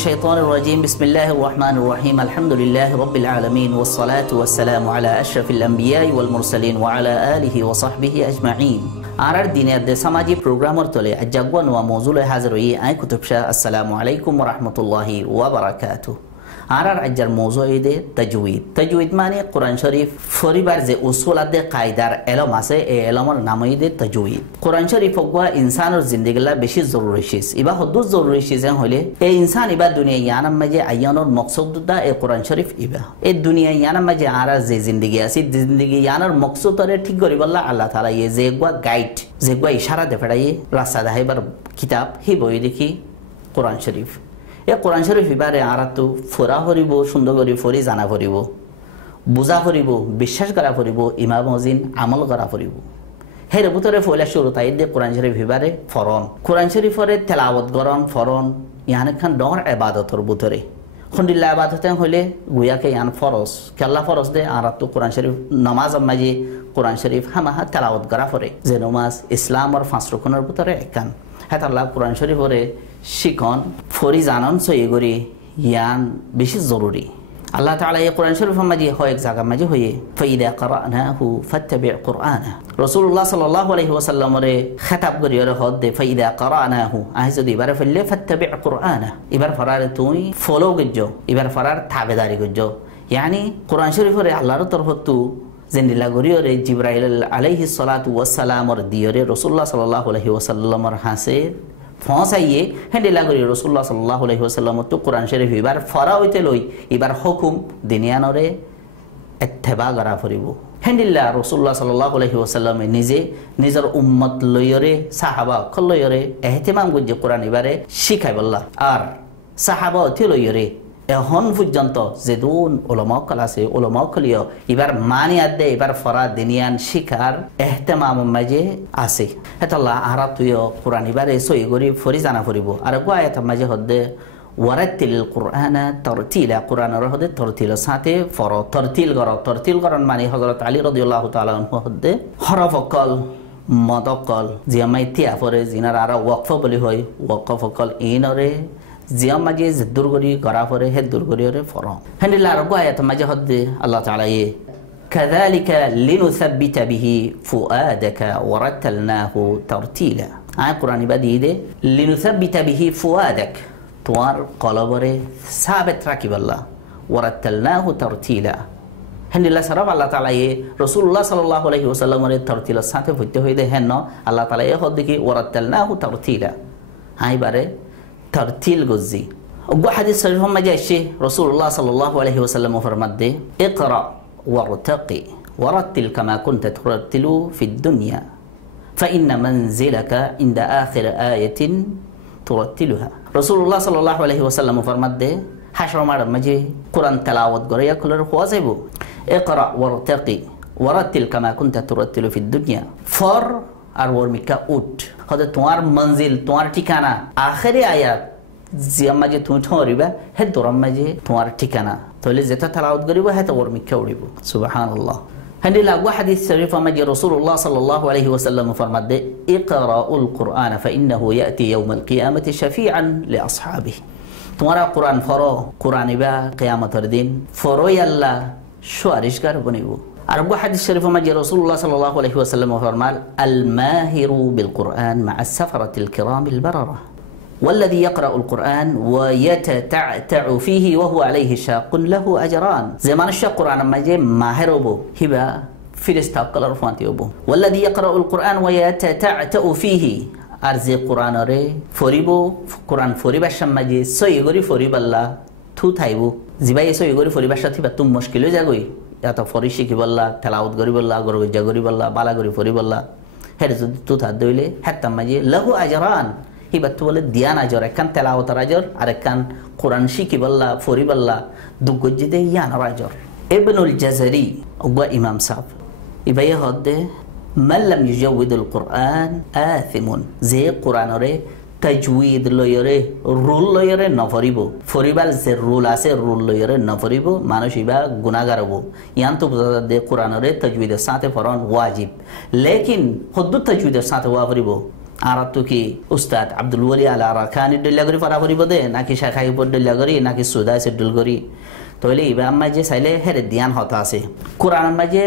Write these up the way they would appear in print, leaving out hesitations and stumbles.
الشيطان الرجيم بسم الله الرحمن الرحيم الحمد لله رب العالمين والصلاة والسلام على أشرف الأنبياء والمرسلين وعلى آله وصحبه أجمعين آرار دينية دي سماجي پروگرامر تولي أجاقوان وموضوع حاضروي آي كتب شاء السلام عليكم ورحمة الله وبركاته آرار أجر موضوع دي تجوید معنی قرآن شریف فوری برز اصول ده قاعدار علم است علمار نمایی ده تجوید قرآن شریف وقوا انسان رو زندگی لا بشی ضروری چیز ایبا حدود ضروری چیزن هلی انسان ایبا دنیا یانم مجه عیان اور مقصود ده قرآن شریف ایبا دنیا یانم مجه آرار زندگی است زندگی یانر مقصود داره ঠিক করি বল্লা আল্লাহ তাআলা ये जेगवा गाइड जेगवा इशारा दे फड़ाई रास्ता दे बर किताब ही बोई देखी कुरान शरीफ ए कुरान शरीफ इबारे आरातु फुरा फरिबो सुंदर करी फरि जाना फरिबो बुझा फरिबो विश्वास करा फरिबो इमाम मजिन আমল करा फरिबो हेर बुतरे फैला शुरू ताई दे कुरान शरीफ इबारे फरन कुरान शरीफ रे तिलावत गरन फरन याने खान डर इबादतर बुतरे खुंडिल्ला इबादतें हले गुया के यान फरज केल्ला फरज दे आरातु कुरान शरीफ नमाज माजी कुरान शरीफ हमा तिलावत करा फरे जे नमाज इस्लाम और पांच रुकनर बुतरे एकान हेताल्ला कुरान शरीफ रे शिकन फरी जानन सयगरी यान बेशि जरूरी अल्लाह ताला ये कुरान शरीफ माजी हो एक जगह माजी होये फइदा क़रानाहु फत्तबि क़ुरआना रसूलुल्लाह सल्लल्लाहु अलैहि वसल्लम रे खिताब करियो रे होद दे फइदा क़रानाहु आहि जदी बारे फले फत्तबि क़ुरआना इबार फरार तुई फॉलो गजो इबार फरार ताबेदारी गजो यानी कुरान शरीफ रे अल्लाह रो तरफ तू जिंदिला करियो रे जिब्राइल अलैहि सलातु वस्सलाम और दियो रे रसूलुल्लाह सल्लल्लाहु अलैहि वसल्लम और हासे फसाइए हेंडिला करी रसूलुल्लाह सल्लल्लाहु अलैहि वसल्लम तो कुरान शरीफ इबार फरा होइते लई इबार हुकुम दुनियानरे इत्तेबा करा फरिबो हेंडिला रसूलुल्लाह सल्लल्लाहु अलैहि वसल्लम निजे निजर उम्मत लयरे साहाबा खलयरे एहतिमाम गुजे कुरान इबारे शिखाय बल्ला और साहाबा थि लयरे এখন পর্যন্ত যেদুন উলামা ক্লাসে উলামা কলিও এবার মানি আদে এবার ফরা দিনিয়ান শিকার ইহতিমাম মাঝে আছে হেতাল্লাহ আরাতুয় কুরআন এবারে সই গরি ফরি জানা ফরিব আর গোয়ায়াত মাঝে হদে ওয়ারাতিল কুরআন তারতিলা কুরআন এর হদে তারতিল সাথে ফর তারতিল করন মানে হযরত আলী রাদিয়াল্লাহু তাআলা আনহু হদে হরফকল মদকল জিয়ামাইতি আফরে জিনার আর ওয়াকফ বলি হয় ওয়াকফকল ইনরে जियाम माजे दुर्गरी करा फरे हे दुर्गरी रे फरो हंडिला रगो आयत माजे हद अल्लाह ताला ये كذلك لنثبت به فؤادك ورتلناه ترتيلا आय कुरानी बादी दे لنثبت به فؤادك توار قلبره ثابت راكب الله ورتلناه ترتيلا हंडिला सरब अल्लाह ताला ये रसूलुल्लाह सल्लल्लाहु अलैहि वसल्लम रे तरतीला साथे फुते होई दे हेनो अल्लाह ताला ये हद की ورتلناه ترتيلا आय बारे तरतील गुज़ी वो हदीस शरीफ में जैसे रसूलुल्लाह सल्लल्लाहु अलैहि वसल्लम फरमाते इक़रा वरतक़ी वरत्तिल कमा कुन्त तुरत्तिलु फी दुनिया फ़इन्न मंज़िलक इंद आखिर आयतिन तुरत्तिलुहा रसूलुल्लाह सल्लल्लाहु अलैहि वसल्लम फरमाते हशरमार मजे कुरान तिलावत करे या कुलर ख्वाज़ेबो इक़रा वरतक़ी वरत्तिल कमा कुन्त तुरत्तिलु फी दुनिया फर আর ওরমিকা উঠ হতে তোমার মঞ্জিল তোমার ঠিকানা আখেরি আয়াত জিয়ামাজে তুমি ঠরিবা হে দরমাজে তোমার ঠিকানা তাহলে যেটা তেলাওয়াত করিব হে তো ওরমিকা উড়িব সুবহানাল্লাহ هندي لا حديث شريف ما رسول الله صلى الله عليه وسلم فرمى اقرأوا القرآن فإنه يأتي يوم القيامة شفيعا لأصحابه तुम्हारा कुरान फरो कुरान इबा क़यामत दिन फरो यल्ला शुआरिशगार बनिबो और वो हदीस शरीफ में रसूलुल्लाह सल्लल्लाहु अलैहि वसल्लम फरमाल अल माहिरु बिल कुरान मअ सफरतिल किरामिल बररा والذي يقرأ القرآن ويتتعتع فيه وهو عليه شاق له أجران زمان الشاق القرآن ما جاء ماهر أبو هبا فيرستا كلر فانتي أبو والذي يقرأ القرآن ويتتعتع فيه أرزي القرآن ري فوريبو قرآن فوريبا شمجي سويغوري فوريبا الله تو تايبو زباي سويغوري فوريبا شاتي بتوم مشكلة جاغوي या तो फरिशी की बल्ला तलावत गरी बल्ला गरग जगरी बल्ला बाला गरी फरी बल्ला हेर तू था दोइले हत्ता मजे लहु अजरान ही बत्तु बोले दियान अजर एकन तलावत अजर और एकन कुरान की बल्ला फरी बल्ला दुगजदे यान अजर इब्नुल जज़री अगवा इमाम साहब इबय हदे मन लम युजविदुल कुरान आथिमुन जे कुरान रे तजवीद लयरे रूल लयरे नफरिबो फरिबाल जे रूल आसे रूल लयरे नफरिबो मानुषिबा गुनाहगार हो यान तो दे कुरान रे तजवीद साथे फरन वाजिब लेकिन खुद तजवीद साथे वाफरिबो আর তো কি উস্তাদ আব্দুল ওলি আল আরাকানি দল্লা করি পড়া পড়িব দে নাকি শাখাই উপর দল্লা করি নাকি সুদা সেডুল করি তাহলে ইবাম মাঝে চাইলে হেরে ধ্যান হতা আছে কোরআন মাঝে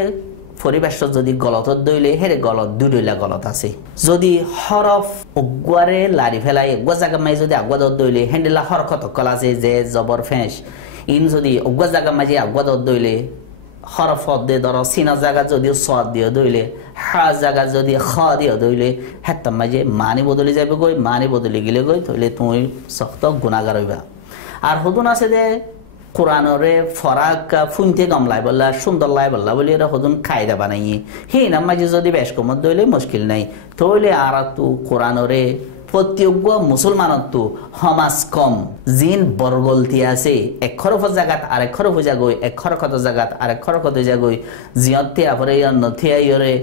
পরিবেশ যদি গলত দইলে হেরে গলত দুইলা গলত আছে যদি হরফ অগুয়ারে লারি ফেলাই অগুয়া জায়গা মাঝে যদি আগুয়া দইলে হেন্ডেলা হরকত কল আছে যে জবর ফেঁস ইন যদি অগুয়া জায়গা মাঝে আগুয়া দইলে হরফ দে ধর সিনা জায়গা যদি সদ দিয়ে দইলে হা জায়গা যদি খ দিয়ে দইলে হেতার মাঝে মানি বদলে যাবে গই মানি বদলে গেলে গই তাহলে তুমি শক্ত গুণাগার হইবা আর হদুন আছে যে কোরআনরে ফরাক ফুনতে গম লাই বললা সুন্দর লাই বললা বলি এরা হদুন খায়দা বানাইয়ে হে নাম মাঝে যদি বেশ কমত দইলে মুশকিল নাই তাহলে আর তো কোরআনরে প্রত্যেক মুসলমানত তো সমাজ কম জিন বরগলতি আছে এক খরফ জায়গাত আর এক খরফ জাগই এক খরকত জায়গাত আর এক খরকত জাগই জিয়তে আপরে নথিয়া ইয়রে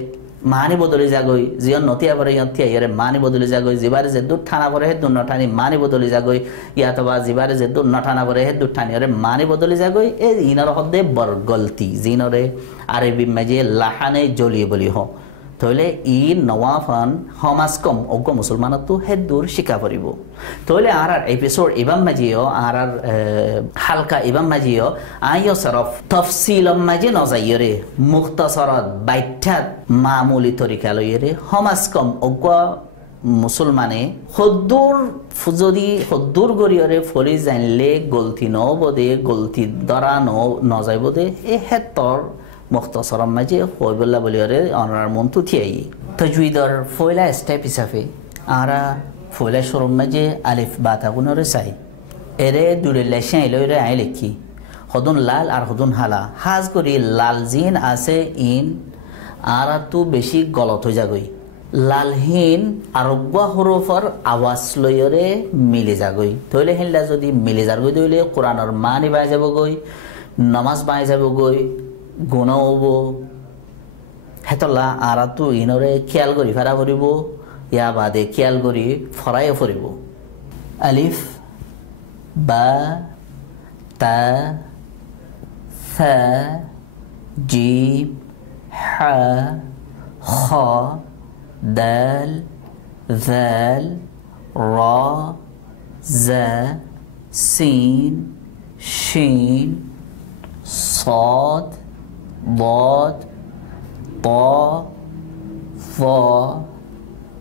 মানি বদলে যাগই জিয়ন নথিয়া পরে ইয়তে ইয়রে মানি বদলে যাগই জিবারে যে দুধ ঠানা পরে হে দুধ নঠানি মানি বদলে যাগই ইয়াতবা জিবারে যে দুধ নঠানা পরে হে দুধ ঠানি ইয়রে মানি বদলে যাগই এই ইনর হদে বরগলতি জিনরে আরবি মাঝে লাহানে জলিয়ে বলি হ তাহলে ই নওয়াফান সমাজ কম অজ্ঞ মুসলমানতো হে দূর শিকা পড়িব তাহলে আর এপিসোড ইবাম মাজিও আর হালকা ইবাম মাজিও আইও সরফ তফসিল মাঝে নজাইরে মুখতাসরত বাইঠাত মামুলি তরিকা লইরে সমাজ কম অজ্ঞ মুসলমানে হদ্দুর যদি হদ্দুর গরিয়রে ফলি জানলে গলতি নবদে গলতি দরা নজাইব দে এ হেতর মুখতাসরম মাঝে হইবল্লা বলিয়রে অনার মন তুথিয়াই তাজউইদর ফয়লা স্টেপ হিসাবে আরা ফয়লা শরম মাঝে আলিফ বাতা গুণরে চাই এরে দূরে লেশাই লইরে আই লিখি হদুন লাল আর হদুন হালা হাজ করি লাল জিন আছে ইন আরা তো বেশি গলত হয়ে যাগই লালহীন আরব্বা হরফর আওয়াজ লইরে মিলে যাগই তইলে হেল্লা যদি মিলে যাগই দইলে কোরআনের মানি বাই যাব গই নামাজ বাই যাব গই গুণ হব হেতলা আর তো ইনরে খেয়াল করি ফেরা ফুরিব ইয়া বাদে খেয়াল করি ফরাইও ফুরিব আলিফ বা তা সা জিম হা খ দাল জাল রা জা সিন শিন صاد ضاد طاء ظاء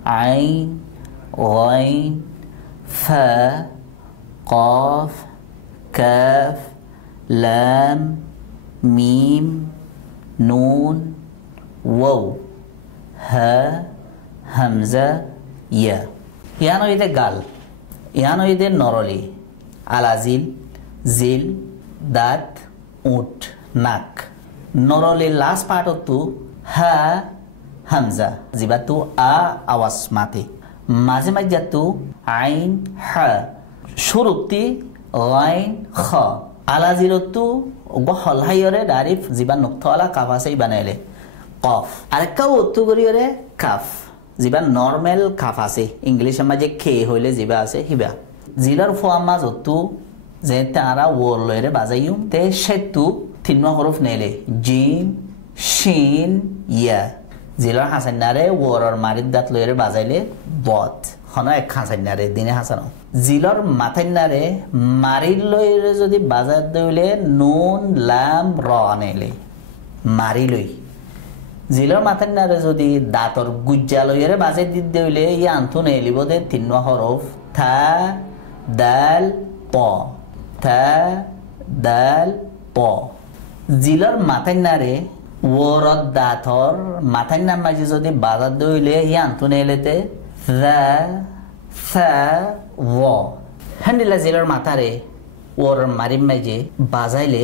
عين غين فاء قاف كاف لام ميم نون واو ها همزة يا ইয়ানো ইদে গাল ইয়ানো ইদে নরলি আলাজিল জিল দাঁত উট নাক নরলে লাস্ট পার্ট তো হা হামজা জিবাতু আ আওয়াজ মাতে মাঝে মাঝে তো আইন হা শুরুতে গাইন খ আলাজিরতু গহলহাইরে দারিফ জিবা নুক্তালা কাফ আছে বানাইলে কফ আরেকটা উত্তু করিরে কাফ জিবা নরমাল কাফ আছে ইংলিশের মাঝে খে হইলে জিবা আছে হিবা জিলার ফোয়া মাজতু যে তারা ওর লইরে বাজাইম তে সেতু তিন হরফ নেলে জিম শিন ইয়া জিলার হাসান্নারে ওরর মারিদ দাঁত লইরে বাজাইলে বত হন এক হাসান্নারে দিনে হাসানো জিলর মাথান্নারে মারির লইরে যদি বাজার দইলে নুন লাম র নেলে মারি লই জিলর মাথান্নারে যদি দাঁতর গুজ্জা লইরে বাজাই দি দইলে ইয়া আন্থু নেলিব দে তিন হরফ থা দাল প থা দাল প জিলর মাথান্নারে ওরদ দাঁতর মাথান্নার মাঝে যদি বাজার দইলে ইয়া আন্থু নেলেতে দা সা ও হ্যান্ডিলা জিলর মাথারে ওর মারিম মাঝে বাজাইলে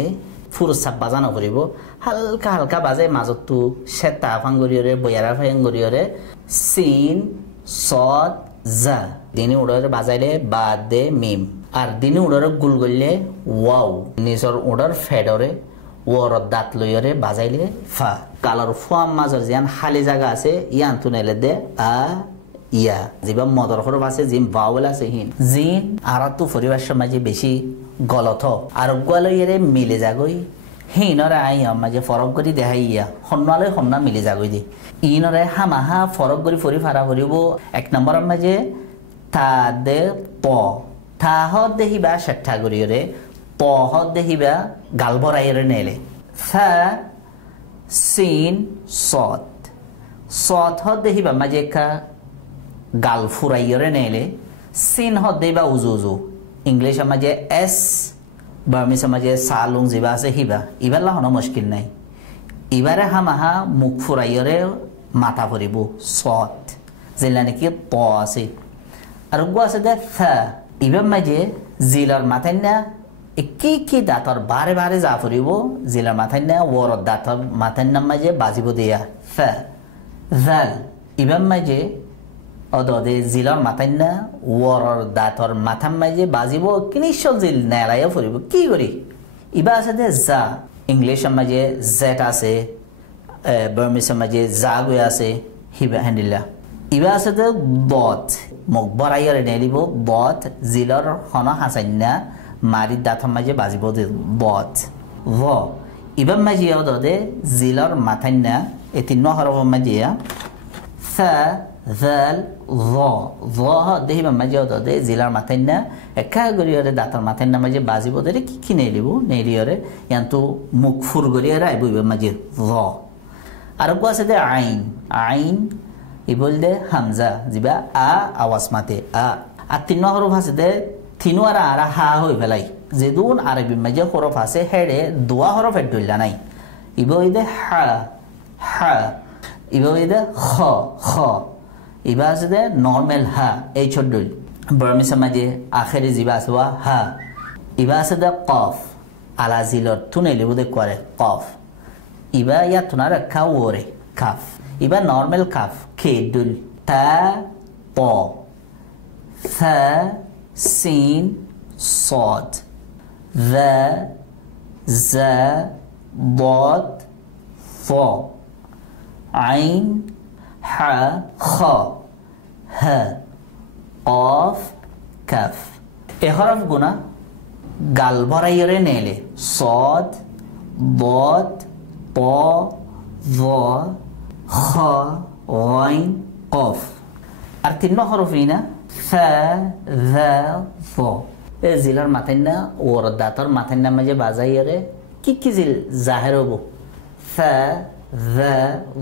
ফুরসাপ বাজানো করিব হালকা হালকা বাজাই মাজতো সেতা ফাঙ্গরিয়রে বয়ারা ফাঙ্গরিয়রে সিন সদ জা দিনে উড়রে বাজাইলে বা দে মিম আর দিনে উড়রে গুল গললে ওয়াও নিজর উড়র ফেডরে ওর দাঁত লইরে বাজাইলে ফা কালার ফুয়াম মাজর জিয়ান খালি জায়গা আছে ইয়ান তুনেলে দে আ ইয়া জিবা মদর হরফ আছে জিম ভাওয়েল আছে হিন জিন আর তো পরিবেশের মাঝে বেশি গলত আর গোয়ালইরে মিলে যাগই হিনরে আইয়া মাঝে ফরক করি দেখাইয়া হন্নালে হন্না মিলি যাগই দি ইনরে হামাহা ফরক করি ফরি ফারা করিব এক নম্বরের মাঝে তা দে প তা হদ দেহিবা শেঠা করিয়রে প হদ দেহিবা গালবরাইরে নেলে সা সিন সত সত হদ দেহিবা মাঝে কা গাল ফুরাইরে নেলে সিন হদ দেহিবা উজু উজু ইংলিশ মাঝে এস বার্মিস মাঝে সালুং জিবা আছে হিবা ইবারলা হনো মুশকিল নাই ইবারে হামাহা মুখ ফুরাইরে মাথা ফুরিব সত যেলা নাকি প আছে আর গো আছে দে থা ইবার মাঝে জিলার মাথায় না কি দাঁতর বারে বারে যা ফুরিব জিলার মাথায় না ওর দাঁতর মাথায় নাম মাঝে বাজিব দিয়া থা জাল ইবার মাঝে অদে জিলার মাথায় না ওর দাঁতর মাথার মাঝে বাজিব কিনিশল জিল নেলাইয়া ফুরিব কি করি ইবা আছে দে যা ইংলিশের মাঝে জেট আছে বার্মিসের মাঝে যা গৈ আছে হিবা হ্যান্ডিলা ইবা আছে দে বট মুখ বরাইয়ারে নেলিব বট জিলর হন হাসাইনা মারি দাঁতর মাঝে বাজিব দে বট ভ ইবার মাঝে অদে জিলর মাথায় না এই তিন হরফের মাঝে থা জাল ভ দেহিবা মাঝে অদে জিলার মাথায় না একা গরিয়রে দাঁতর মাথায় না মাঝে বাজিব দে কি নেলিব নেলিয়রে ইয়ান্তু মুখ ফুর গরিয়রে আইব ইবার মাঝে ভ আর গো আছে দে আইন আইন ই বললে হামজা জিবা আ আওয়াজ মাতে আ আর তিন হরফ আছে দে তিনু আর হা হই ফেলাই যে দুন আরবি মাঝে হরফ আছে হেডে দোয়া হরফ এড দইলা নাই ইবো ইদে হা হা ইবো ইদে খ খ ইবা আছে দে নরমাল হা এই ছোট দইল বার্মিসের মাঝে আখেরি জিবা আছে হা ইবা আছে দে কফ আলা জিলর তুনেলি বুদে করে কফ ইবা ইয়া তুনা রাখা ওরে কাফ ইবা নরমাল কাফ খেদুল তা প থা সিন সদ ذا زا ضاد ف عين ح خ হ قاف كاف এই হরফগুনা গাল ভরাইরে নেলে সদ ضاد ط ظ خ غين قاف আর তিন হরফিনা ফা ذا ظ এই জিলার মাথায় না ওর দাঁতর মাথায় না মাঝে বাজাইরে কি জিল জাহের হবো ফা ذا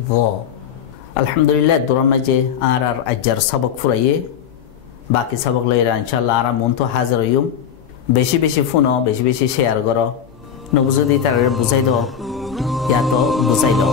ظ আলহামদুলিল্লাহ দোরার মাঝে আর আজ্জার সবক ফুরাইয়ে বাকি সবক লইরা ইনশাআল্লাহ আর মন তো হাজির হইম বেশি বেশি ফোন বেশি বেশি শেয়ার করো নবুঝদি তার বুঝাই দাও ইয়া তো বুঝাই দাও